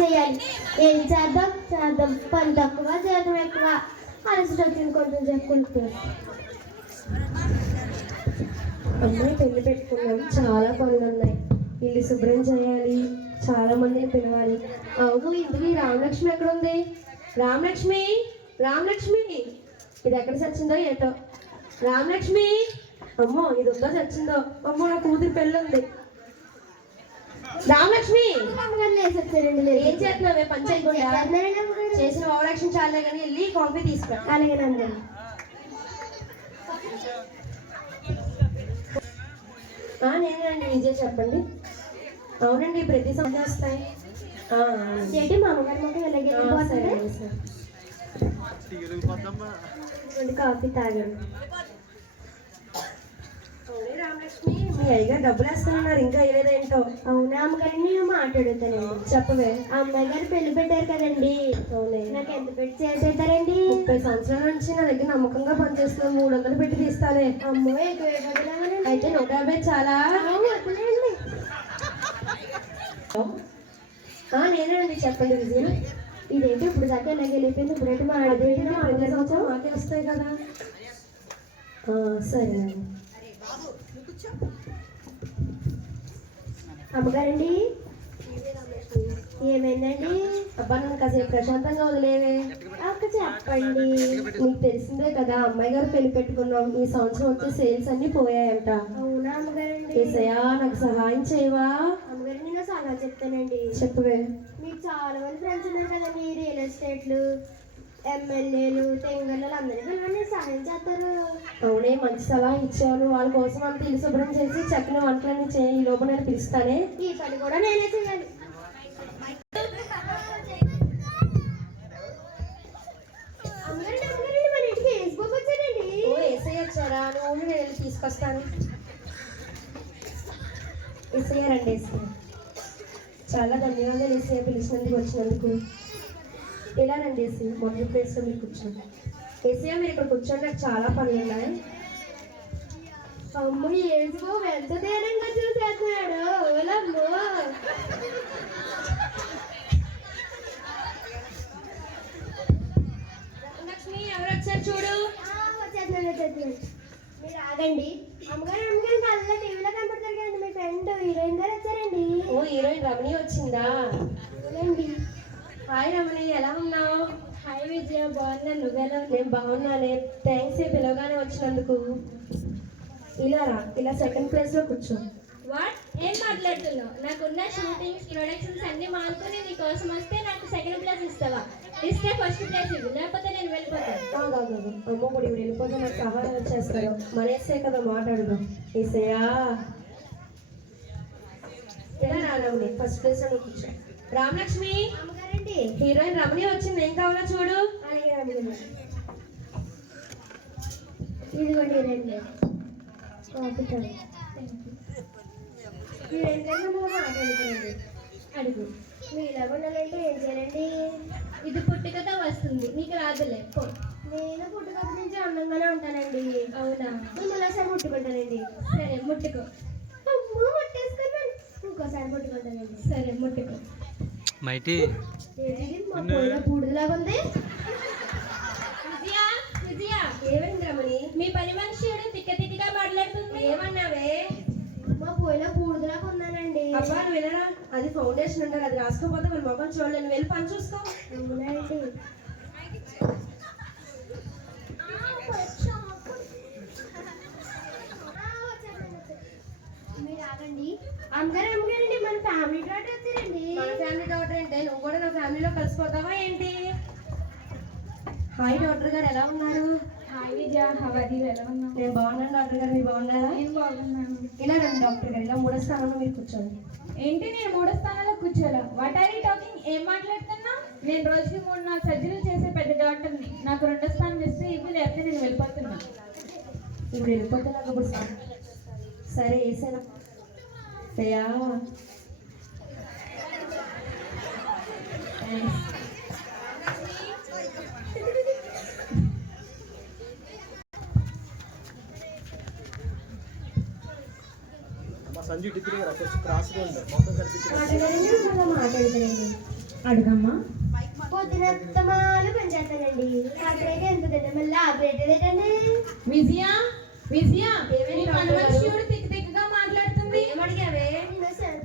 చేయాలి. ఏం చేద్దాం చేద్దాం, పని తక్కువ జీతం ఎక్కువ, అలసట వచ్చింది కొంచెం చెప్పుకుంటున్నాం. అమ్మాయి పెళ్లి పెట్టుకున్నాం, చాలా పనులు ఉన్నాయి. ఇల్లు శుభ్రం చేయాలి, చాలా మందిని పిలవాలి. అవును, ఇందులో రామలక్ష్మి ఎక్కడ ఉంది? రామలక్ష్మి, రామలక్ష్మి, ఇది ఎక్కడ చచ్చిందో ఏటో. రామలక్ష్మి, అమ్మో ఇది ఉందో చచ్చిందో. అమ్మో నా కూతురు పెళ్ళి ఉంది. రామలక్ష్మి, ఏం చేస్తున్నావే? పని చేయకుండా చేసిన ఓవరాక్షన్ చాలే కానీ వెళ్ళి కాఫీ తీసుకురా. అలాగేనండి. నేనండి విజయ్, చెప్పండి. అవునండి, ప్రతి సంవత్సరం వస్తాయి. ఏంటి మా అమ్మగారి మాట ఇలాగే కాఫీ తాగండి. రామలక్ష్మి, మీ అయ్యగారు డబ్బులు వేస్తున్నారు, ఇంకా ఏదేంటో. అవునా అమ్మగారి, నేను మాట్లాడుతానండి. చెప్పవే. అమ్మాయి గారు పెళ్లి పెట్టారు కదండి. అవునే. నాకు ఎంత పెట్టి చేసేస్తారండి? 30 సంవత్సరాల నుంచి నా దగ్గర నమ్మకంగా పనిచేస్తున్నాను. 300 పెట్టి తీస్తాలే. అమ్మో, అయితే 150 చాలా. నేనండి, చెప్పండి విజయ. ఇదేంటి ఇప్పుడు దాకా ఎలాగ వెళ్ళిపోయింది? ఇప్పుడైతే మా సంవత్సరం మాకే వస్తాయి కదా. సరే అమ్మగారండి, ఏమైందండి? అబ్బా, నన్ను కాసేపు ప్రశాంతంగా వదిలేవే. అక్క చెప్పండి. నీకు తెలిసిందే కదా, అమ్మాయి గారు పెళ్లి పెట్టుకున్నాం. ఈ సంవత్సరం వచ్చే సేల్స్ అన్ని పోయాయంట. అవునా అమ్మగారండి? ఏసయ్యా, నాకు సహాయం చేయవా? అమ్మగారు, నేను సలహా చెప్తానండి. చెప్పవే. మీకు చాలా మంది ఫ్రెండ్స్ ఉన్నారు కదండి, రియల్ ఎస్టేట్లు, ఎమ్మెల్యేలు, తెంగళ్ళు, అందరికీ నేను సహాయం చేస్తారు. అవునే, మంచి సలహా ఇచ్చాను. వాళ్ళ కోసం అంత ఇల్లు శుభ్రం చేసి చక్కని వంటలన్నీ చేయి. ఈ లోపల నేను పిలుస్తానే. ఈ పని కూడా నేనే చేయాలి. మన ఇంటికి వేసుకోక వచ్చానండి. ఓ, ఏసై వచ్చారా? నువ్వు నేను వెళ్ళి తీసుకొస్తాను. ఏసయ్య రండి. ఏసయ్య, చాలా ధన్యవాదాలు ఏసయ్య, పిలిచినందుకు వచ్చినందుకు. ఇలా రండి ఏసయ్య, మొదటి ప్లేస్లో మీరు కూర్చోండి. ఏసయ్య, మీరు ఇక్కడ కూర్చోండి, నాకు చాలా పనులు ఉన్నాయి. అమ్మ, ఏసుకో ఎంత ధైర్యంగా చూసేస్తున్నాడు. ఓలమ్మో, లక్ష్మి, ఎవరు వచ్చారు చూడు. వచ్చేస్తున్నాడు. మీరు ఆగండి. అమ్మగారు, అమ్మగారు కళ్ళ టీవీలో కనపడతారు కదండి, మీ ఫ్రెండ్ హీరోయిన్ గారు వచ్చారండి. ఓ, హీరోయిన్ రమణి వచ్చిందా? అవునండి. హాయ్ రమణి, ఎలా ఉన్నావు? హాయ్ విజయ, బాగున్నాను. నువ్వెలా? నేను బాగున్నానే. థ్యాంక్స్ పిలవగానే వచ్చినందుకు. ఇలా రా, ఇలా సెకండ్ ప్లేస్లో కూర్చో. వాట్, ఏం మాట్లాడుతున్నావు? నాకున్న షూటింగ్స్, ప్రొడక్షన్స్ అన్ని మానుకొని నీ కోసం వస్తే నాకు సెకండ్ ప్లేస్ ఇస్తావా? ఇస్తే ఫస్ట్ ప్లేస్ ఇవ్వు, లేకపోతే నేను వెళ్ళిపోతాను. అమ్మ కూడా ఇప్పుడు వెళ్ళిపోతే నాకు సహాయం వచ్చేస్తారు. మనేసే కదా మాట్లాడదాం. ఏసయ్యా, ఇలా రానవుని ఫస్ట్ ప్లేస్ లో కూర్చో. రామలక్ష్మి, అమ్మగారండి, హీరోయిన్ రమణి వచ్చింది, ఏం కావాలో చూడు. అలాగే అమ్మగారు. ఇదిగోండి రండి. హీరోయిన్ గారు మాట్లాడుతున్నాండి. అడుగు. మీరు ఇలా ఉండాలంటే ఏం చేయాలండి? ఇది పుట్టుకతో వస్తుంది, నీకు రాదులే. నేను పుట్టుకప్పటి నుంచి అందంగానే ఉంటానండి. అవునా? మిమ్మల్ని ఒకసారి ముట్టుకుంటానండి. సరే ముట్టుకో. అమ్మో, ముట్టేసుకున్నాను. ఇంకోసారి ముట్టుకుంటానండి. సరే ముట్టుకో. మైటి మా పొయ్యిలో బూడిదలాగా ఉంది. విజయ, విజయ, ఏమైంది రమణి? మీ పని మనిషి తిక్క తిక్కగా మాట్లాడుతుంది. ఏమన్నావే? మా పొయ్యిలో బూడిదలాగా ఉన్నానండి. అబ్బా, నువ్వు వినరా? అది ఫౌండేషన్ ఉంటారు, అది రాసుకోపోతే మన మొఖం చూడలేను. వెళ్ళి పని చూసుకో. అవునండి. మీరు ఆగండి. అమ్మగారు, అమ్మగారండి, మన ఫ్యామిలీ డాక్టర్ వచ్చారండి. మన ఫ్యామిలీ డాక్టర్ అంటే నువ్వు కూడా నా ఫ్యామిలీలో కలిసిపోతావా ఏంటి? హాయ్ డాక్టర్ గారు, ఎలా ఉన్నారు? హాయ్ విజయ, హవది, ఎలా ఉన్నావు? నేను బాగున్నాను డాక్టర్ గారు, మీరు బాగున్నారా? నేను బాగున్నాను. ఇలా రండి డాక్టర్ గారు, ఇలా 3వ స్థానంలో మీరు కూర్చోండి. ఏంటి, నేను 3వ స్థానంలో కూర్చోలా? What are you talking? ఏం మాట్లాడుతున్నా? నేను రోజుకి 3-4 సర్జరీలు చేసే పెద్ద డాక్టర్ని. నాకు 2వ స్థానం ఇస్తే ఇవ్వు, లేకపోతే నేను వెళ్ళిపోతున్నా. ఇప్పుడు వెళ్ళిపోతే నాకు ఇప్పుడు సరే వేసాను. అయ్యా, సంజు డిగ్రీ క్రాస్ గా ఉంది మొత్తం కనిపించింది. మాట్లాడారండి. అడుగమ్మా. పొద్దునత్తమాలు పని చేస్తానండి, రాత్రికి ఎంత తింటే మళ్ళీ ఆపరేటర్ ఏంటండి. విజయ విజయ ఏమేంటి నీ పని మనిషి చూడు తిక్కు తిక్కుగా మాట్లాడుతుంది. ఏమడిగావే?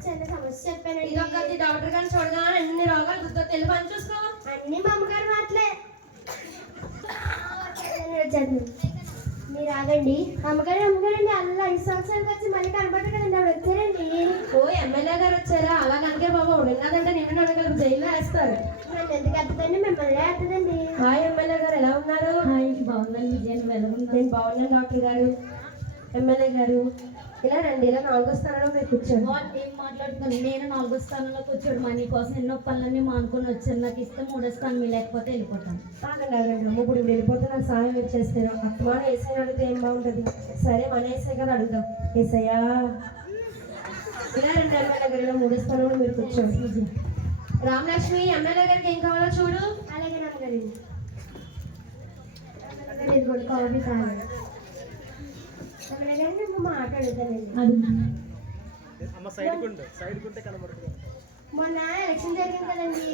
చిన్న సమస్య చెప్పానండి. ఇదొక్కటి డాక్టర్ గారిని చూడగానే అన్ని రోగాలు గుర్తు తెలివి పని చూసుకో. అన్ని మా అమ్మగారు మాటలే. వచ్చాను. మీరు ఆగండి. అమ్మగారండి అలా 5 సంవత్సరాలకు వచ్చి మళ్ళీ కనపడరు కదండి, ఆవిడ వచ్చారండి. ఓ ఎమ్మెల్యే గారు వచ్చారా? అలా కనుకే బాబు ఉన్నదంటే నిన్న అడగలరు, జైల్లో వేస్తారు. నన్ను ఎందుకు ఎత్తదండి, మిమ్మల్ని ఎత్తదండి. హాయ్ ఎమ్మెల్యే గారు, ఎలా ఉన్నారు? బాగున్నాను విజయ, నువ్వు ఎలా ఉన్నావు? నేను బాగున్నాను డాక్టర్ గారు. ఎమ్మెల్యే గారు ఇలా రండి, ఇలా 4వ స్థానంలో మీరు కూర్చోండి. ఏం మాట్లాడుతున్నాను? నేను 4వ స్థానంలో కూర్చోడు మా నీకోసం ఎన్నో పనులన్నీ మానుకొని వచ్చాను. నాకు ఇస్తే 3వ స్థానం మీ లేకపోతే వెళ్ళిపోతాను. ఆగండి అమ్మ, ఇప్పుడు వెళ్ళిపోతే నాకు సహాయం మీరు చేస్తారు. అత్తమాన ఏసై అడిగితే ఏం బాగుంటుంది? సరే మన ఏసై కదా అడుగుదాం. ఏసయ్యా ఇలా రండి ఎమ్మెల్యే గారు, ఇలా 3వ స్థానంలో మీరు కూర్చోండి. రామలక్ష్మి, ఎమ్మెల్యే గారికి ఏం కావాలో చూడు. అలాగే నమ్మగారు. ఇది కూడా కాఫీ తాగాలి. అమ్మగారు నేను మాట్లాడుతానండి. మొన్న ఎలక్షన్ జరిగింది కదండి,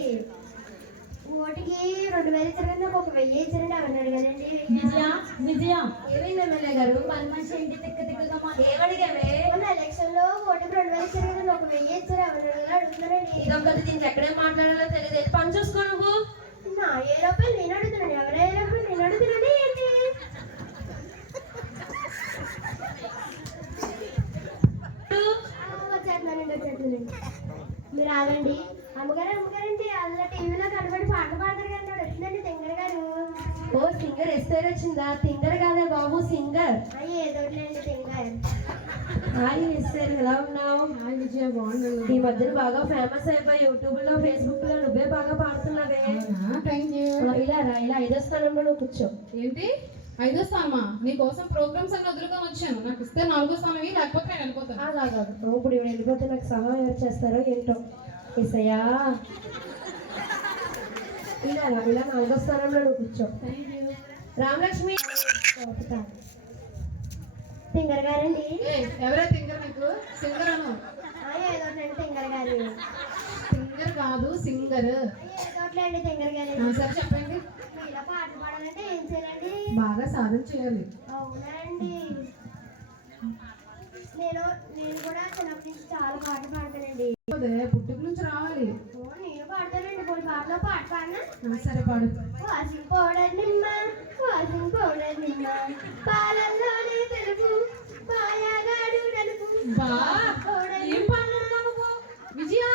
ఓటుకి 2000 ఇచ్చారు, నాకు 1000 ఇచ్చారండి. ఎవరిని అడగాలండి? విజయ విజయ ఏమైంది ఎమ్మెల్యే గారు? పని మనిషి ఏంటి తిక్కు తిక్కుగా ఏమడిగావే? మొన్న ఎలక్షన్ లో ఓటుకి 2000 ఇచ్చారు కదా, నాకు 1000 ఇచ్చారు. ఎవరిని అడగాలో అడుగుతున్నానండి. ఇదొక్కటి, దీనికి ఎక్కడేం మాట్లాడాలో తెలియదు. పని చూసుకో నువ్వు. నా 1000 రూపాయలు నేను అడుగుతున్నాను, ఎవరు 1000 రూపాయలు నేను అడుగుతున్నాను ఏంటి? వచ్చేస్తున్నానండి. మీరు ఆగండి. అమ్మగారండి అలా టీవీలో కనబడి పాటలు పాడతారు కదా, వచ్చిందండి తింగర్ గారు. ఓ సింగర్ ఎస్తేర్ వచ్చిందా? తింగర్ కాదే బాబు, సింగర్. ఏదోట్లేండి తింగర్. హాయ్ ఎస్తేర్, ఎలా ఉన్నావు? హాయ్ విజయ, బాగున్నాను. ఈ మధ్యన బాగా ఫేమస్ అయిపోయి యూట్యూబ్ లో, ఫేస్బుక్ లో నువ్వే బాగా పాడుతున్నావే. Thank you. ఇలా రా, ఇలా 5వ స్థానంలో నువ్వు కూర్చో. ఏంటి 5వ స్థానమా? నీ కోసం ప్రోగ్రామ్స్ అన్ని వదులుకొని వచ్చాను. నాకు ఇస్తే 4వ స్థానం లేకపోతే నేను వెళ్ళిపోతాను. ఇప్పుడు ఇవి వెళ్ళిపోతే నాకు సహాయం ఎవరు చేస్తారో ఏంటో. ఏసయ్యా ఇలా రా, ఇలా 4వ స్థానంలో నువ్వు కూర్చో. రామలక్ష్మి, తింగర్ గారండి. ఎవరే తింగర్? నీకు సింగర్ అను. ఏదోట్లేండి తింగర్ గారు. సింగర్ కాదు, సింగర్. ఏదోట్లేండి తింగర్ గారు. సరే చెప్పండి. ఇలా పాటలు పాడాలంటే ఏం చేయాలండి? బాగా సాధన చేయాలి. అవునండి. నేను కూడా చిన్నప్పటి నుంచి చాలా పాటలు పాడతానండి. పుట్టుక నుంచి రావాలి. నేను పాడతానండి, కొన్ని పాటలో పాట పాడినా. సరే పాడు. వాషింగ్ పౌడర్ నిమ్మ, వాషింగ్ పౌడర్ నిమ్మ, పాలల్లోనే తెలుపు, పాయగాడు నలుపు. ఏం పాడుతున్నావు నువ్వు? విజయ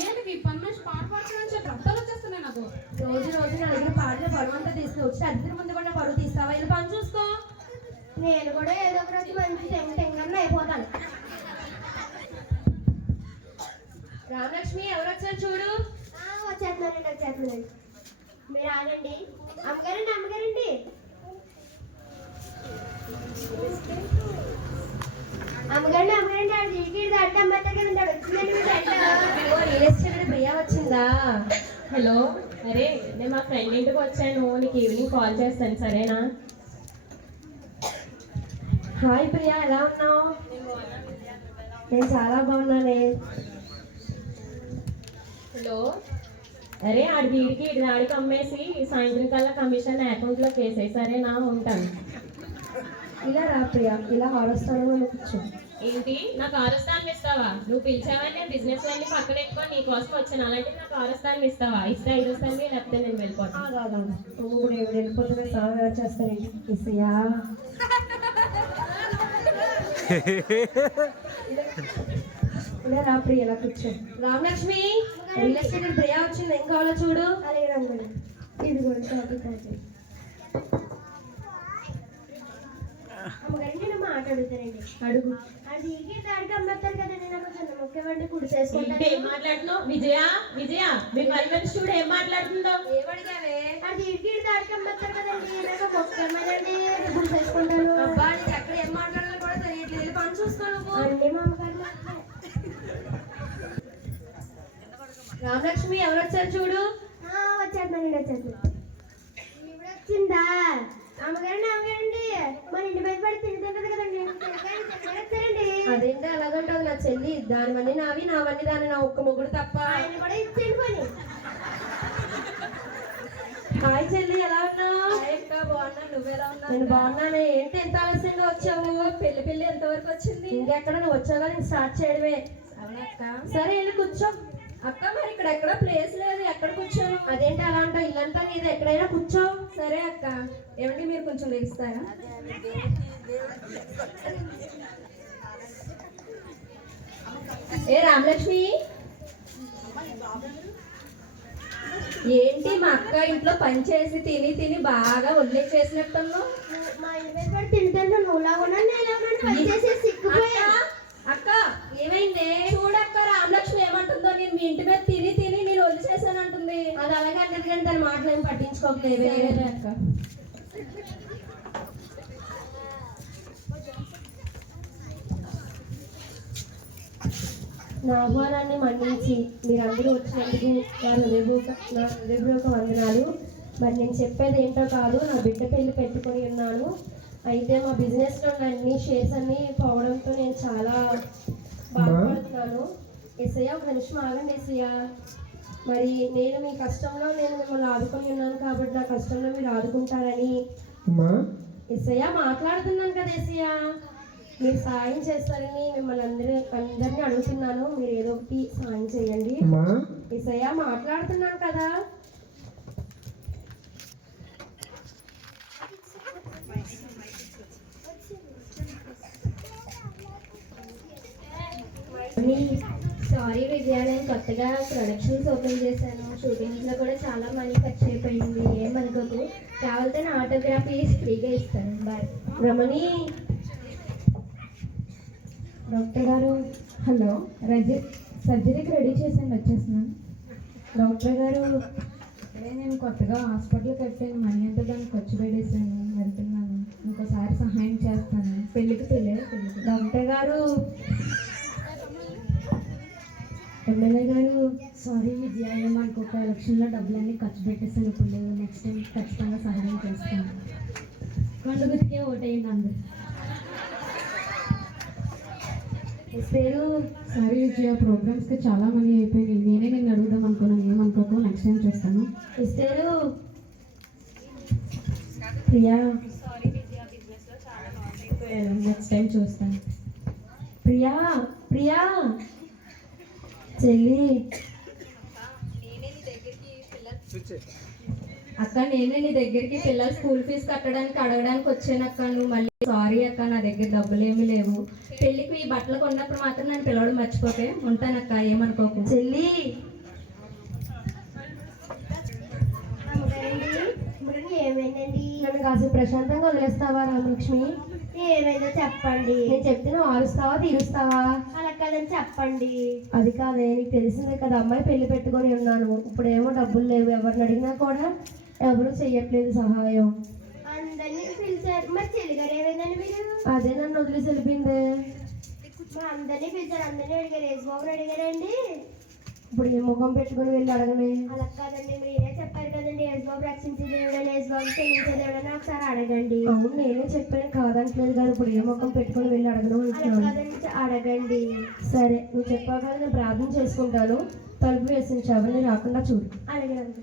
ఏంటి పని మనిషి పాట పాడుతున్నాను చెప్పి రక్తాలు వచ్చేస్తున్నాయి నాకు. రోజు రోజు నా దగ్గర పాటలు పడవంతా తీసుకొచ్చి అద్దరి ముందు కూడా పరువు తీస్తావా? ఇలా పని చూసుకో. నేను కూడా ఏదో ఒక రోజు మంచి తెంగన్న అయిపోతాను. రామలక్ష్మి, ఎవరు వచ్చారు చూడు. వచ్చేస్తున్నానండి. మీరు ఆగండి. అమ్మగారండి ఆడ జీకి దాటి అమ్మాయి కదండి, ఆడ వచ్చిందండి మీ ఫ్రెండ్. ఓ రియల్ ఎస్టేట్ ప్రియా వచ్చిందా? హలో, అరే నేను మా ఫ్రెండ్ ఇంటికి వచ్చాను, నీకు ఈవినింగ్ కాల్ చేస్తాను సరేనా? హాయ్ ప్రియా, ఎలా ఉన్నావు? నేను చాలా బాగున్నానే. హలో, అరే ఆడి వీడికి ఇటు దాడికి అమ్మేసి సాయంత్రం కల్లా కమిషన్ అకౌంట్లోకి వేసేయి సరేనా? ఉంటాను. ఇలా రా ప్రియా, ఇలా 6వ స్థానంలో నువ్వు కూర్చో. ఏంటి నాకు 6వ స్థానం ఇస్తావా? నువ్వు పిలిచావని నేను బిజినెస్ అన్ని పక్కన ఎక్కుకొని నీ కోసం వచ్చాను, అలాంటి నాకు 6వ స్థానం ఇస్తావా? ఇస్తే 5వ స్థానం లేకపోతే నేను వెళ్ళిపోతాను. ఇప్పుడు వెళ్ళిపోతున్నా సహాయం ఎవరు చేస్తారేంటి? ఇసయా ఇలా రా ప్రియ, ఇలా కూర్చో. రామలక్ష్మి, రియల్ ఎస్టేట్ ప్రియా వచ్చింది, ఏం కావాలో చూడు. అలాగే రంగులు ఇది కూడా టాపిక్ అయితే. అమ్మగారు నేను మాట్లాడుతానండి. అడుగు. అది దాడికి అమ్మేస్తారు కదండి, నాకు చిన్న ముఖ్యమండి కుడి ఏంటి చేసుకుంటాను. ఏం మాట్లాడుతున్నావు? విజయ మీ పని చూడు ఏం మాట్లాడుతుందో. ఏమడిగావే? అది దాడికి అమ్మేస్తారు కదండి, నాకు ముఖ్యమండి కుడి చేసుకుంటాను. అబ్బా, నీకు ఎక్కడ ఏం మాట్లాడాలో కూడా తెలియట్లేదు. పని చూసుకో నువ్వు. అన్నీ మా అమ్మగారు. రామలక్ష్మి, ఎవరు వచ్చారు చూడు. వచ్చేస్తున్నాను. ఇప్పుడు వచ్చిందా? అమ్మగారండి మన ఇంటి బయట పడి తింటుంటది కదండి, వచ్చారండి. అదేంటి అలాగంటావు? నా చెల్లి, దానివన్నీ నావి, నావన్నీ దాని, నా ఒక్క మొగుడు తప్ప. ఆయన కూడా ఇచ్చేయండి పని. నేను బాగున్నానే. ఏంటి ఎంత ఆలస్యంగా వచ్చావు? పెళ్లి ఎంతవరకు వచ్చింది? ఇంకెక్కడ నువ్వు వచ్చావు కదా, స్టార్ట్ చేయడమే. అవునక్క. సరే వెళ్ళి కూర్చో. అక్క మరి ఇక్కడ ఎక్కడ ప్లేస్ లేదు, ఎక్కడ కూర్చోను? అదేంటి అలా అంటావు? ఇల్లంతా నీది, ఎక్కడైనా కూర్చో. సరే అక్క. ఏమండి మీరు కొంచెం లెగిస్తారా? ఏ రామలక్ష్మి, ఏంటి మా అక్క ఇంట్లో పని చేసి తిని తిని బాగా ఒళ్ళే చేసినట్టున్నావు? మా ఇంటి దగ్గర తింటుంటే నువ్వులా ఉన్నా నేను వచ్చేసి సిక్కుపోయా. అక్క ఏమైంది? చూడక్క రామలక్ష్మి ఏమంటుందో, నేను మీ ఇంటి మీద తిని తిని నేను ఒళ్ళు చేశాను అంటుంది. అది అలాగే అంటే కానీ దాని మాటలు ఏం పట్టించుకోకలేదు అక్క. నా ఆహ్వానాన్ని మన్నించి మీరందరూ వచ్చినందుకు నా హృదయపూర్వక వందనాలు. మరి నేను చెప్పేది ఏంటో కాదు, నా బిడ్డ పెళ్లి పెట్టుకొని ఉన్నాను. అయితే మా బిజినెస్లో ఉన్న అన్ని షేర్స్ అన్నీ పోవడంతో నేను చాలా బాధపడుతున్నాను. ఎస్ఐయా ఒక నిమిషం ఆగండి ఎస్ఐయా. మరి నేను మీ కష్టంలో నేను మిమ్మల్ని ఆదుకొని ఉన్నాను కాబట్టి నా కష్టంలో మీరు ఆదుకుంటారని ఎస్ఐయా మాట్లాడుతున్నాను కదా ఎస్ఐయా. మీరు సాయం చేస్తారని మిమ్మల్ని అందరినీ అడుగుతున్నాను. మీరు ఏదో ఒకటి సాయం చేయండి ఎస్ఐయా. మాట్లాడుతున్నాను కదా. సారీ విజయ, నేను కొత్తగా ప్రొడక్షన్స్ ఓపెన్ చేశాను. షూటింగ్స్లో కూడా చాలా మనీ ఖర్చు అయిపోయింది, ఏమనుకోకు. కావాలంటే నా ఆటోగ్రాఫీ ఫ్రీగా ఇస్తాను. బాయ్. రమణి. డాక్టర్ గారు. హలో, సర్జరీకి రెడీ చేసాను, వచ్చేస్తున్నాను. డాక్టర్ గారు, అదే నేను కొత్తగా హాస్పిటల్ కట్టాను, మనీ అంతా దానికి ఖర్చు పెట్టేశాను, వెళ్తున్నాను. ఇంకోసారి సహాయం చేస్తాను. పెళ్ళికి. డాక్టర్ గారు. ఎమ్మెల్యే గారు. సారీ విజయ, ఏమనుకోక. ఎలక్షన్లో డబ్బులన్నీ ఖర్చు పెట్టేసాను, ఇప్పుడు లేదు. నెక్స్ట్ టైం ఖచ్చితంగా సహాయం చేస్తాను. కొండగుతికే ఓటేయండి అందరు. పేరు. సారీ విజయ, ప్రోగ్రామ్స్కి చాలా మనీ అయిపోయినాయి. నేనే నిన్ను అడుగుదాం అనుకున్నాను, ఏమనుకోకు. నెక్స్ట్ టైం చేస్తాను. ఇస్తారు. ప్రియా. నెక్స్ట్ టైం చూస్తాను. ప్రియా. ప్రియా చెల్లి. అక్క నేనే నీ దగ్గరికి పిల్లల స్కూల్ ఫీజు కట్టడానికి అడగడానికి వచ్చాను అక్క. నువ్వు మళ్ళీ సారీ అక్క, నా దగ్గర డబ్బులు ఏమీ లేవు. పెళ్ళికి ఈ బట్టలు కొన్నప్పుడు మాత్రం నన్ను పిలవడం మర్చిపోతే. ఉంటానక్క, ఏమనుకోకు. చెల్లి. ఏమైందండి? నన్ను కాసేపు ప్రశాంతంగా వదిలేస్తావా రామలక్ష్మి? ఏమైందో చెప్పండి. నేను చెప్తే నువ్వు ఆరుస్తావా తీరుస్తావా? అలా కదని చెప్పండి. అది కాదే, నీకు తెలిసిందే కదా, అమ్మాయి పెళ్లి పెట్టుకొని ఉన్నాను. ఇప్పుడేమో డబ్బులు లేవు, ఎవరిని అడిగినా కూడా ఎవరు చెయ్యట్లేదు సహాయం. అందరినీ పిలిచారు, మరి చెల్లిగారు ఏమైందండి? మీరు అదే నన్ను వదిలేసి వెళ్ళిపోయిందే. మా అందరినీ పిలిచారు, అందరినీ అడిగారు. యేసుబాబుని అడిగారండి. ఇప్పుడు ఏ ముఖం పెట్టుకుని వెళ్ళి అడగనే? అలా కాదండి, మీరే చెప్పారు కదండి, యేసుబాబు రక్షించే దేవుడని, యేసుబాబు క్షమించే దేవుడని ఒకసారి అడగండి. అవును, నేనే చెప్పాను కాదంటలేదు కదా. ఇప్పుడు ఏ ముఖం పెట్టుకుని వెళ్ళి అడగను అలా అంటున్నాను. కాదండి, అడగండి. సరే, నువ్వు చెప్పావు కదా, నేను ప్రార్థన చేసుకుంటాను. తలుపు వేసిన ఎవరిని రాకుండా చూడు. అడగండి.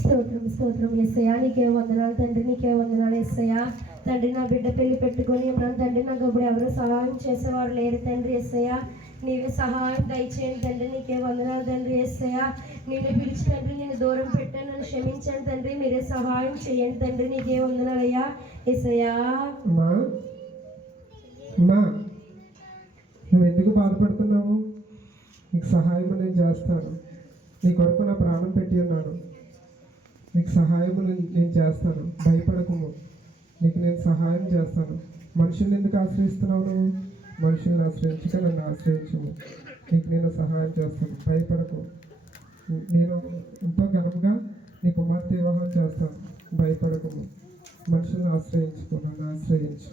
స్తోత్రం స్తోత్రం ఎస్సయ్యా, నీకే వందనాలు తండ్రి, నీకే వందనాలు ఎస్సయ్యా. తండ్రి, నా బిడ్డ పెళ్లి పెట్టుకొని ఉన్నాను తండ్రి. నాకు ఇప్పుడు ఎవరు సహాయం చేసేవారు లేరు తండ్రి. ఎస్సయ్యా, నీవే సహాయం దయచేయండి తండ్రి. నీకే వందనాలు తండ్రి. ఎస్సయ్యా, నిన్ను పిలిచి తండ్రి, నేను దూరం పెట్టాను, నన్ను క్షమించాను తండ్రి. మీరే సహాయం చేయండి తండ్రి. నీకే వందనాలు అయ్యా ఎస్సయ్యా. నువ్వు ఎందుకు బాధపడుతున్నావు? నీకు సహాయం నేను చేస్తాను. నీ కొరకు నా ప్రాణం పెట్టి ఉన్నాను. నీకు సహాయం నేను చేస్తాను, భయపడకుము. నీకు నేను సహాయం చేస్తాను. మనుషుల్ని ఎందుకు ఆశ్రయిస్తున్నావు? నువ్వు మనుషుల్ని ఆశ్రయించక నన్ను ఆశ్రయించము. నీకు నేను సహాయం చేస్తాను, భయపడకు. నేను ఎంతో ఘనంగా నీ కుమార్తె వివాహం చేస్తాను, భయపడకుము. మనుషుల్ని ఆశ్రయించుకో, నన్ను ఆశ్రయించు.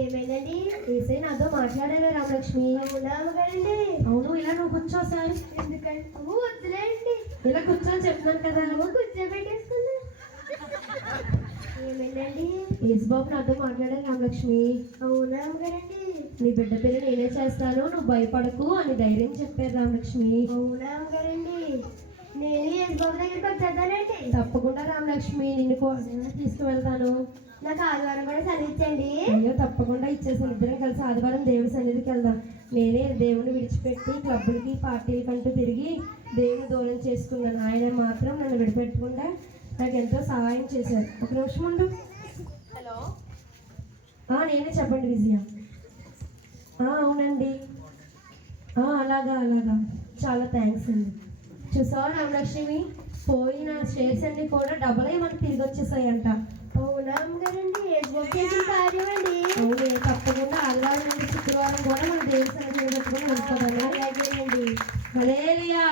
ఏమైందండి? ఏసై నాతో మాట్లాడారా రామలక్ష్మి? అవునండి. అవును, ఇలా నువ్వు కూర్చో సార్. ఎందుకంటే వద్దులేండి, ఇలా కూర్చొని చెప్తున్నాను కదా. కూర్చోబెట్టేసుకున్నా. ఏమైందండి? యేసుబాబు నాతో మాట్లాడారు రామలక్ష్మి. అవునా అమ్మగారండి? నీ బిడ్డ పెళ్లి నేనే చేస్తాను, నువ్వు భయపడకు అని ధైర్యం చెప్పారు రామలక్ష్మి. అవునా అమ్మగారండి? నేను యేసుబాబు దగ్గరికి వచ్చేద్దానండి. తప్పకుండా రామలక్ష్మి, నిన్ను కూడా తీసుకువెళ్తాను. నాకు ఆదివారం కూడా చదివించండి. అయ్యో తప్పకుండా ఇచ్చేసాను. ఇద్దరం కలిసి ఆదివారం దేవుడి సన్నిధికి వెళ్దాం. నేనే దేవుని విడిచిపెట్టి క్లబ్బులకి పార్టీలకంటూ తిరిగి దేవుని దూరం చేసుకున్నాను. ఆయన మాత్రం నన్ను విడిపెట్టకుండా నాకు ఎంతో సహాయం చేశారు. ఒక నిమిషం ఉండు. హలో, నేనే, చెప్పండి విజయ. అవునండి. అలాగా చాలా థ్యాంక్స్ అండి. చూసావా రామలక్ష్మి, పోయిన షేర్స్ అన్ని కూడా డబల్ అయ్యి మనకి తిరిగి వచ్చేసాయంట. అవునా అమ్మగారండి? యేసుబాబు చేసిన కార్యం అండి. అవునే, తప్పకుండా ఆదివారం నుండి శుక్రవారం కూడా మన దేవుడి సన్నిధికి పెట్టుకొని వెళ్ళిపోతాను. అలాగేనండి. హల్లెలూయా.